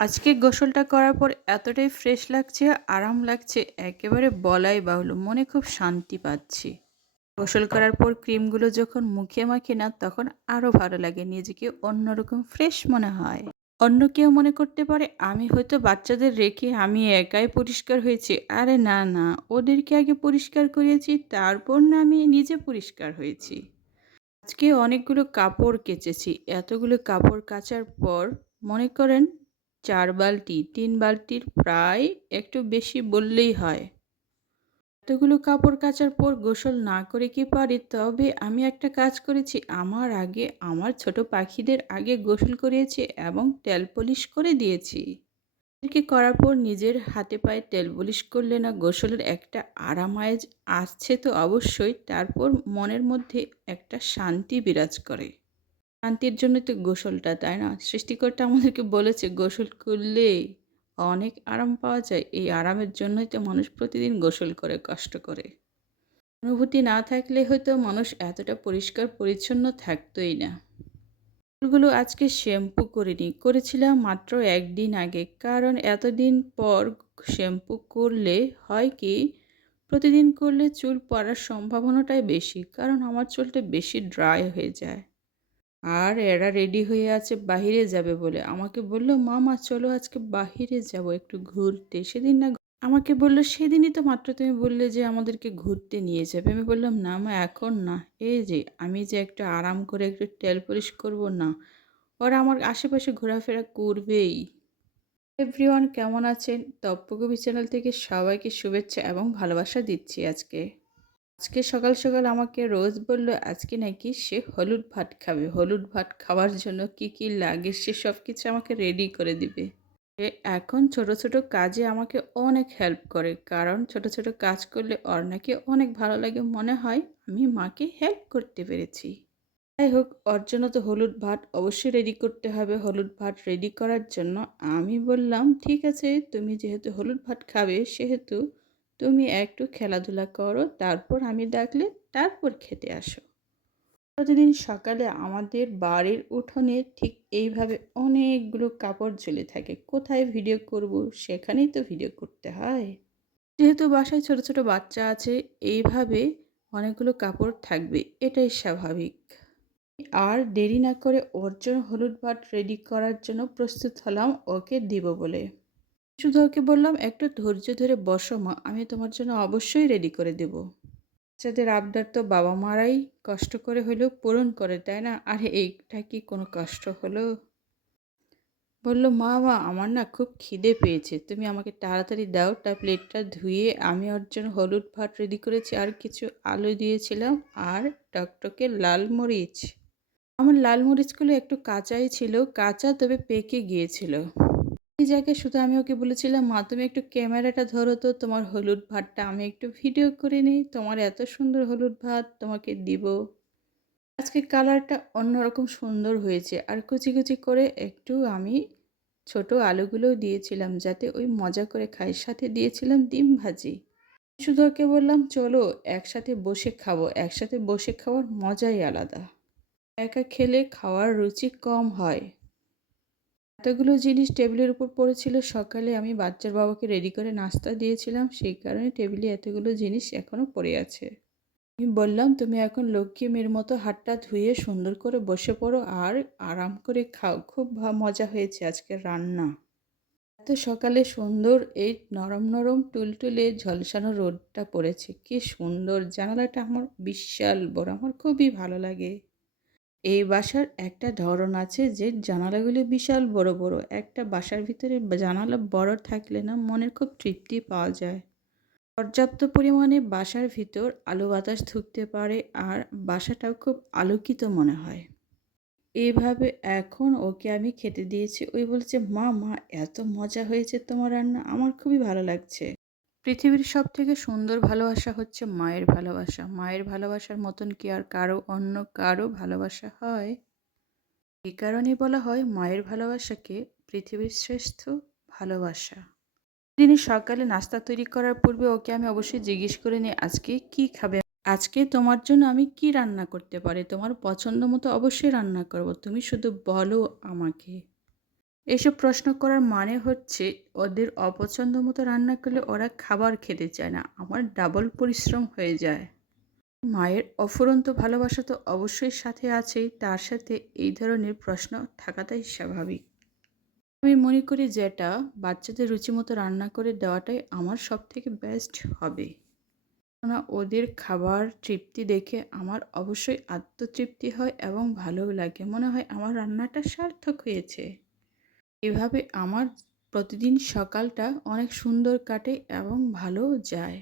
আজকে গোসলটা করার পর এতটাই ফ্রেশ লাগছে, আরাম লাগছে একেবারে বলাই বাহুল্য। মনে খুব শান্তি পাচ্ছি। গোসল করার পর ক্রিমগুলো যখন মুখে মাখি না তখন আরও ভালো লাগে। নিজেকে অন্যরকম ফ্রেশ মনে হয়। অন্য কেউ মনে করতে পারে আমি হয়তো বাচ্চাদের রেখে আমি একাই পরিষ্কার হয়েছি। আরে না, না, ওদেরকে আগে পরিষ্কার করিয়েছি তারপর না আমি নিজে পরিষ্কার হয়েছি। আজকে অনেকগুলো কাপড় কেচেছি। এতগুলো কাপড় কাচার পর মনে করেন ৪ বালতি, ৩ বালতির প্রায় একটু বেশি বললেই হয়। এতগুলো কাপড় কাচার পর গোসল না করে কি পারি? তবে আমি একটা কাজ করেছি। আমার আগে আমার ছোট পাখিদের আগে গোসল করিয়েছি এবং তেল পলিশ করে দিয়েছি। এদেরকে করার পর নিজের হাতে পায়ে তেল পলিশ করলে না গোসলের একটা আরামায়েজ আসছে তো অবশ্যই। তারপর মনের মধ্যে একটা শান্তি বিরাজ করে। শান্তির জন্য তো গোসলটা, তাই না? সৃষ্টিকর্তা আমাদেরকে বলেছে গোসল করলে অনেক আরাম পাওয়া যায়। এই আরামের জন্যই তো মানুষ প্রতিদিন গোসল করে, কষ্ট করে। অনুভূতি না থাকলে হয়তো মানুষ এতটা পরিষ্কার পরিচ্ছন্ন থাকতই না। চুলগুলো আজকে শ্যাম্পু করিনি, করেছিলাম মাত্র ১ দিন আগে। কারণ এতদিন পর শ্যাম্পু করলে হয় কি, প্রতিদিন করলে চুল পড়ার সম্ভাবনাটাই বেশি। কারণ আমার চুলটা বেশি ড্রাই হয়ে যায়। আর এরা রেডি হয়ে আছে বাহিরে যাবে বলে। আমাকে বলল, "মামা চলো আজকে বাহিরে যাবো একটু ঘুরতে।" সেদিন না আমাকে বলল, "সেদিনই তো মাত্র তুমি বললে যে আমাদেরকে ঘুরতে নিয়ে যাবে।" আমি বললাম, "না মা, এখন না। এই যে আমি যে একটু আরাম করে একটু তেল পলিশ করব না। ওরা আমার আশেপাশে ঘোরাফেরা করবেই।" এভরিওয়ান কেমন আছেন? তপ্পকবি চ্যানেল থেকে সবাইকে শুভেচ্ছা এবং ভালোবাসা দিচ্ছি আজকে। আজকে সকাল সকাল আমাকে রোজ বলল আজকে নাকি সে হলুদ ভাত খাবে। হলুদ ভাত খাওয়ার জন্য কি কি লাগে সে সব কিছু আমাকে রেডি করে দিবে। সে এখন ছোট ছোট কাজে আমাকে অনেক হেল্প করে। কারণ ছোট ছোট কাজ করলে ওর নাকি অনেক ভালো লাগে, মনে হয় আমি মাকে হেল্প করতে পেরেছি। যাই হোক, ওর জন্য তো হলুদ ভাত অবশ্যই রেডি করতে হবে। হলুদ ভাত রেডি করার জন্য আমি বললাম, ঠিক আছে, তুমি যেহেতু হলুদ ভাত খাবে সেহেতু তুমি একটু খেলাধুলা করো, তারপর আমি ডাকলে তারপর খেতে আসো। প্রতিদিন সকালে আমাদের বাড়ির উঠোনে ঠিক এইভাবে অনেকগুলো কাপড় ঝুলে থাকে। কোথায় ভিডিও করব? সেখানেই তো ভিডিও করতে হয়। যেহেতু বাসায় ছোট ছোট বাচ্চা আছে, এইভাবে অনেকগুলো কাপড় থাকবে, এটাই স্বাভাবিক। আর দেরি না করে ওর জন্য হলুদ ভাত রেডি করার জন্য প্রস্তুত হলাম ওকে দিব বলে। শুধু ওকে বললাম, একটু ধৈর্য ধরে বসো মা, আমি তোমার জন্য অবশ্যই রেডি করে দেব। বাচ্চাদের আবদার তো বাবা মারাই কষ্ট করে হলেও পূরণ করে, তাই না? আর এইটা কি কোনো কষ্ট হলো? বলল, মা মা আমার না খুব খিদে পেয়েছে, তুমি আমাকে তাড়াতাড়ি দাও। তার প্লেটটা ধুয়ে আমি ওর জন্য হলুদ ভাত রেডি করেছি, আর কিছু আলু দিয়েছিলাম আর টকটকে লাল মরিচ। আমার লাল মরিচগুলো একটু কাঁচাই ছিল, কাঁচা তবে পেকে গিয়েছিল। এই জায়গায় শুধু আমি ওকে বলেছিলাম, মা তুমি একটু ক্যামেরাটা ধরো তো, তোমার হলুদ ভাতটা আমি একটু ভিডিও করে নিই, তোমার এত সুন্দর হলুদ ভাত তোমাকে দিব। আজকে কালারটা অন্যরকম সুন্দর হয়েছে। আর কুচি কুচি করে একটু আমি ছোট আলুগুলোও দিয়েছিলাম যাতে ওই মজা করে খাই। সাথে দিয়েছিলাম ডিম ভাজি। শুধু ওকে বললাম, চলো একসাথে বসে খাবো। একসাথে বসে খাওয়ার মজাই আলাদা। একা খেলে খাওয়ার রুচি কম হয়। এতগুলো জিনিস টেবিলের উপর পড়েছিল। সকালে আমি বাচ্চার বাবাকে রেডি করে নাস্তা দিয়েছিলাম, সেই কারণে টেবিলে এতগুলো জিনিস এখনও পড়ে আছে। আমি বললাম, তুমি এখন লক্ষ্মী মেয়ের মতো হাতটা ধুয়ে সুন্দর করে বসে পড়ো আর আরাম করে খাও। খুব মজা হয়েছে আজকের রান্না। এত সকালে সুন্দর এই নরম নরম তুলতুলে ঝলসানো রোদটা পড়েছে, কি সুন্দর। জানালাটা আমার বিশাল বড়, আমার খুবই ভালো লাগে। এই বাসার একটা ধরন আছে যে জানালাগুলো বিশাল বড় বড়। একটা বাসার ভিতরে জানালা বড় থাকলে না মনের খুব তৃপ্তি পাওয়া যায়। পর্যাপ্ত পরিমাণে বাসার ভিতর আলো বাতাস ঢুকতে পারে আর বাসাটাও খুব আলোকিত মনে হয়। এইভাবে এখন ওকে আমি খেতে দিয়েছি। ওই বলছে, মা মা এত মজা হয়েছে তোমার রান্না, আমার খুবই ভালো লাগছে। পৃথিবীর সবথেকে সুন্দর ভালোবাসা হচ্ছে মায়ের ভালোবাসা। মায়ের ভালোবাসার মতন কি আর কারো অন্য কারো ভালোবাসা হয়? এই কারণেই বলা হয় মায়ের ভালোবাসাকে পৃথিবীর শ্রেষ্ঠ ভালোবাসা। দিনই সকালে নাস্তা তৈরি করার পূর্বে ওকে আমি অবশ্যই জিজ্ঞেস করে নিই, আজকে কি খাবে? আজকে তোমার জন্য আমি কি রান্না করতে পারি? তোমার পছন্দ মতো অবশ্যই রান্না করব। তুমি শুধু বলো আমাকে। এসব প্রশ্ন করার মানে হচ্ছে ওদের অপছন্দ মতো রান্না করলে ওরা খাবার খেতে চায় না, আমার ডাবল পরিশ্রম হয়ে যায়। মায়ের অফুরন্ত ভালোবাসা তো অবশ্যই সাথে আছেই, তার সাথে এই ধরনের প্রশ্ন থাকাটাই স্বাভাবিক। আমি মনে করি যেটা বাচ্চাদের রুচিমতো রান্না করে দেওয়াটাই আমার সবথেকে বেস্ট হবে। কেননা ওদের খাবার তৃপ্তি দেখে আমার অবশ্যই আত্মতৃপ্তি হয় এবং ভালোও লাগে। মনে হয় আমার রান্নাটা সার্থক হয়েছে। এভাবে আমার প্রতিদিন সকালটা অনেক সুন্দর কাটে এবং ভালোও যায়।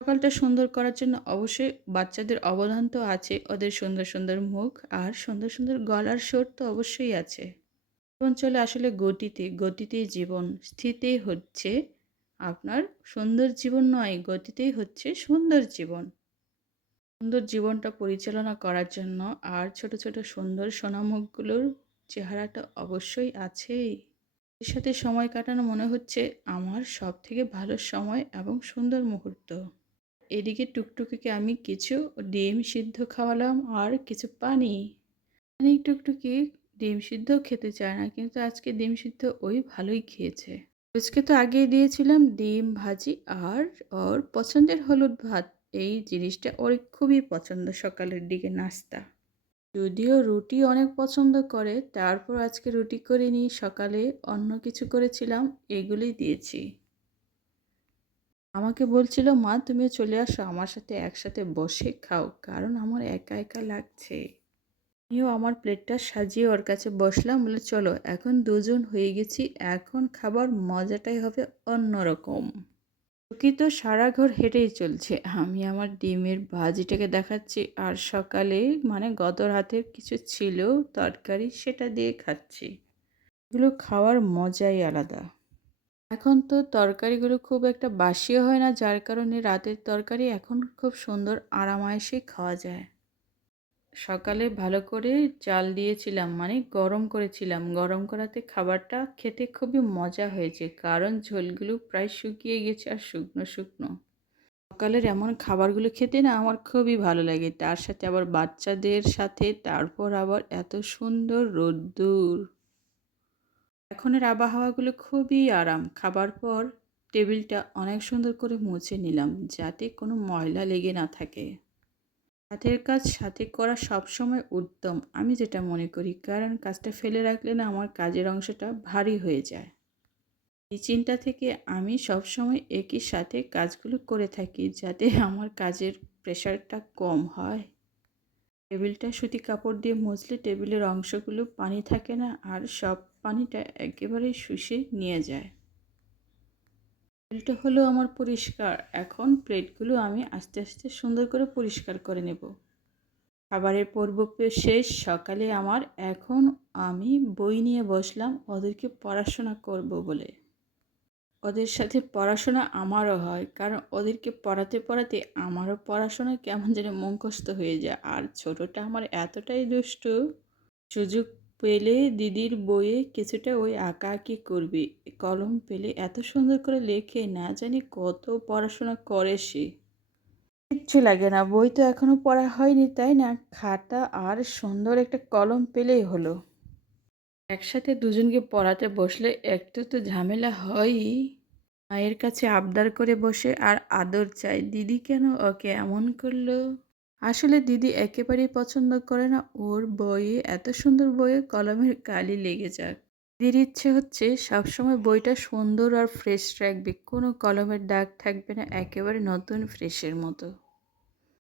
সকালটা সুন্দর করার জন্য অবশ্যই বাচ্চাদের অবদান তো আছে, ওদের সুন্দর সুন্দর মুখ আর সুন্দর সুন্দর গলার স্বর তো অবশ্যই আছে। জীবন চলে আসলে গতিতে, গতিতেই জীবন। স্থিতেই হচ্ছে আপনার সুন্দর জীবন নয়, গতিতেই হচ্ছে সুন্দর জীবন। সুন্দর জীবনটা পরিচালনা করার জন্য আর ছোট ছোট সুন্দর সোনামুখগুলোর চেহারাটা অবশ্যই আছেই। এর সাথে সময় কাটানো মনে হচ্ছে আমার সবথেকে ভালো সময় এবং সুন্দর মুহূর্ত। এদিকে টুকটুকিকে আমি কিছু ডিম সিদ্ধ খাওয়ালাম আর কিছু পানি। টুকটুকি ডিম সিদ্ধ খেতে চায় না, কিন্তু আজকে ডিম সিদ্ধ ওই ভালোই খেয়েছে। আজকে তো আগেই দিয়েছিলাম ডিম ভাজি আর ওর পছন্দের হলুদ ভাত। এই জিনিসটা ওর খুবই পছন্দ সকালের দিকে নাস্তা। যদিও রুটি অনেক পছন্দ করে, তারপর আজকে রুটি করিনি, সকালে অন্য কিছু করেছিলাম, এগুলোই দিয়েছি। আমাকে বলছিল, মা তুমিও চলে আসো আমার সাথে, একসাথে বসে খাও, কারণ আমার একা একা লাগছে। আমিও আমার প্লেটটা সাজিয়ে ওর কাছে বসলাম, বলে চলো এখন দুজন হয়ে গেছি, এখন খাবার মজাটাই হবে অন্যরকম। টুকি তো সারা ঘর হেঁটেই চলছে, আমি আমার ডিমের ভাজিটাকে দেখাচ্ছি আর সকালে মানে গত রাতের কিছু ছিল তরকারি, সেটা দিয়ে খাচ্ছি। এগুলো খাওয়ার মজাই আলাদা। এখন তো তরকারিগুলো খুব একটা বাসিও হয় না, যার কারণে রাতের তরকারি এখন খুব সুন্দর আরামায়েশে খাওয়া যায়। সকালে ভালো করে চাল দিয়েছিলাম, মানে গরম করেছিলাম, গরম করাতে খাবারটা খেতে খুবই মজা হয়েছে, কারণ ঝোলগুলো প্রায় শুকিয়ে গেছে আর শুকনো শুকনো। সকালের এমন খাবারগুলো খেতে না আমার খুবই ভালো লাগে, তার সাথে আবার বাচ্চাদের সাথে, তারপর আবার এত সুন্দর রোদ্দুর। এখনের আবহাওয়াগুলো খুবই আরাম। খাবার পর টেবিলটা অনেক সুন্দর করে মুছে নিলাম, যাতে কোনো ময়লা লেগে না থাকে। হাতের কাজ সাথে করা সবসময় উত্তম, আমি যেটা মনে করি, কারণ কাজটা ফেলে রাখলে না আমার কাজের অংশটা ভারী হয়ে যায়। এই চিন্তা থেকে আমি সবসময় একই সাথে কাজগুলো করে থাকি, যাতে আমার কাজের প্রেশারটা কম হয়। টেবিলটা সুতি কাপড় দিয়ে মুছলে টেবিলের অংশগুলো পানি থাকে না, আর সব পানিটা একেবারেই শুষে নিয়ে যায়। টেবিলটা হলো আমার পরিষ্কার। এখন প্লেটগুলো আমি আস্তে আস্তে সুন্দর করে পরিষ্কার করে নেব। খাবারের পর্ব শেষ। সকালে আমার এখন আমি বই নিয়ে বসলাম ওদেরকে পড়াশোনা করব বলে। ওদের সাথে পড়াশোনা আমারও হয়, কারণ ওদেরকে পড়াতে পড়াতে আমারও পড়াশোনা কেমন যেন মুখস্থ হয়ে যায়। আর ছোটটা আমার এতটাই দুষ্টু, সুযোগ পেলে দিদির বইয়ে কিছুটা ওই আঁকাআঁকি করবে, কলম পেলে এত সুন্দর করে লেখে, না জানি কত পড়াশোনা করে সে। কিচ্ছু লাগে না, বই তো এখনো পড়া হয়নি তাই না, খাতা আর সুন্দর একটা কলম পেলেই হলো। একসাথে দুজনকে পড়াতে বসলে একটু তো ঝামেলা হয়ই। মায়ের কাছে আবদার করে বসে আর আদর চাই, দিদি কেন ওকে এমন করলো। আসলে দিদি একেবারেই পছন্দ করে না ওর বইয়ে, এত সুন্দর বইয়ে কলমের কালি লেগে যাক। দিদির ইচ্ছে হচ্ছে সবসময় বইটা সুন্দর আর ফ্রেশ রাখবে, কোনো কলমের দাগ থাকবে না, একেবারে নতুন ফ্রেশের মতো।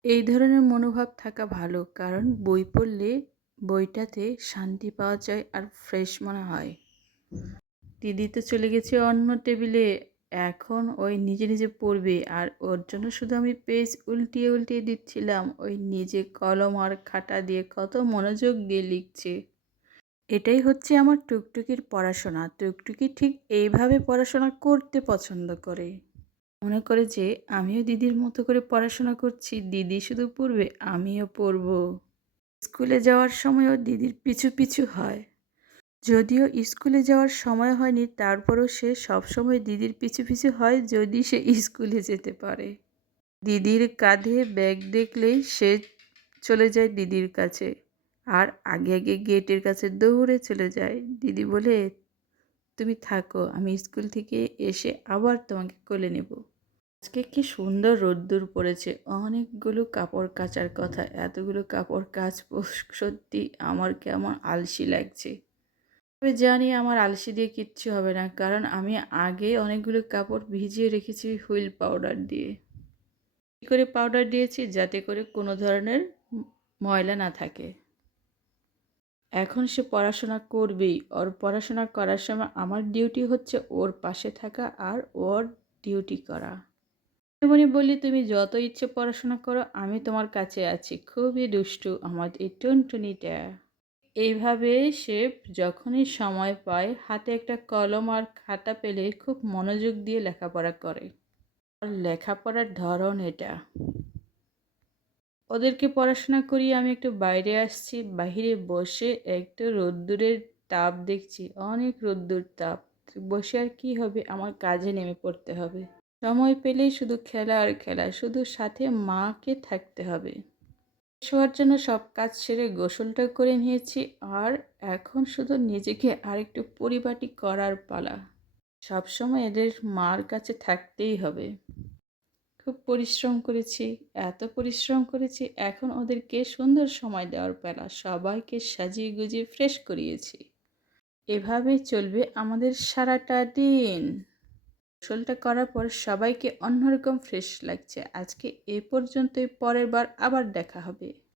এই ধরনের মনোভাব থাকা ভালো, কারণ বই পড়লে বইটাতে শান্তি পাওয়া যায় আর ফ্রেশ মনে হয়। দিদি তো চলে গেছে অন্য টেবিলে, এখন ওই নিজে নিজে পড়বে, আর ওর জন্য শুধু আমি পেজ উল্টিয়ে উল্টিয়ে দিচ্ছিলাম, ওই নিজে কলম আর খাতা দিয়ে কত মনোযোগ দিয়ে লিখছে। এটাই হচ্ছে আমার টুকটুকির পড়াশোনা। টুকটুকি ঠিক এইভাবে পড়াশোনা করতে পছন্দ করে, মনে করে যে আমিও দিদির মতো করে পড়াশোনা করছি, দিদি শুধু পড়বে আমিও পড়ব। স্কুলে যাওয়ার সময়ও দিদির পিছু পিছু হয়। যদিও স্কুলে যাওয়ার সময় হয়নি, তারপরও সে সবসময় দিদির পিছু পিছু হয়, যদি সে স্কুলে যেতে পারে। দিদির কাঁধে ব্যাগ দেখলেই সে চলে যায় দিদির কাছে, আর আগে আগে গেটের কাছে দৌড়ে চলে যায়। দিদি বলে, তুমি থাকো, আমি স্কুল থেকে এসে আবার তোমাকে কোলে নেব। আজকে কি সুন্দর রোদ্দুর পড়েছে, অনেকগুলো কাপড় কাচার কথা, এতগুলো কাপড় কাচবো, সত্যি আমার কেমন আলসি লাগছে। তবে জানি আমার আলসি দিয়ে কিচ্ছু হবে না, কারণ আমি আগে অনেকগুলো কাপড় ভিজিয়ে রেখেছি হুইল পাউডার দিয়ে। কী করে পাউডার দিয়েছি? যাতে করে কোনো ধরনের ময়লা না থাকে। এখন সে পড়াশোনা করবেই, ওর পড়াশোনা করার সময় আমার ডিউটি হচ্ছে ওর পাশে থাকা আর ওর ডিউটি করা। তেমনি বললি, তুমি যত ইচ্ছে পড়াশোনা করো, আমি তোমার কাছে আছি। খুবই দুষ্টু আমার এই টুনটুনিটা। এইভাবে সে যখনই সময় পায়, হাতে একটা কলম আর খাতা পেলে খুব মনোযোগ দিয়ে লেখাপড়া করে। আর লেখাপড়ার ধরন এটা। ওদেরকে পড়াশোনা করিয়ে আমি একটু বাইরে আসছি, বাইরে বসে একটু রোদ্দুরের তাপ দেখছি, অনেক রোদ্দুর তাপ। বসে আর কি হবে, আমার কাজে নেমে পড়তে হবে। সময় পেলেই শুধু খেলা আর খেলা, শুধু সাথে মাকে থাকতে হবে। শোয়ার জন্য সব কাজ সেরে গোসলটা করে নিয়েছি, আর এখন শুধু নিজেকে আরেকটু পরিপাটি করার পালা। সবসময় এদের মার কাছে থাকতেই হবে। খুব পরিশ্রম করেছি, এত পরিশ্রম করেছি, এখন ওদেরকে সুন্দর সময় দেওয়ার পালা। সবাইকে সাজিয়ে গুজিয়ে ফ্রেশ করিয়েছি। এভাবেই চলবে আমাদের সারাটা দিন। গোসলটা করার পর সবাইকে অন্যরকম ফ্রেশ লাগছে। আজকে এ পর্যন্তই, পরের বার আবার দেখা হবে।